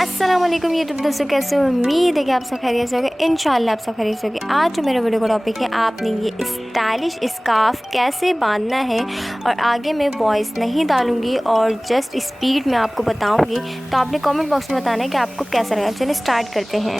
अस्सलाम वालेकुम यूट्यूब दोस्तों, कैसे हो? उम्मीद है कि आप सब खैरियत से होंगे। इंशाल्लाह आप सब खैरियत से होंगे। आज जो मेरे वीडियो का टॉपिक है, आपने ये स्टाइलिश स्कार्फ कैसे बांधना है, और आगे मैं वॉइस नहीं डालूँगी और जस्ट स्पीड में आपको बताऊँगी। तो आपने कमेंट बॉक्स में बताना है कि आपको कैसा लगा। चलिए स्टार्ट करते हैं।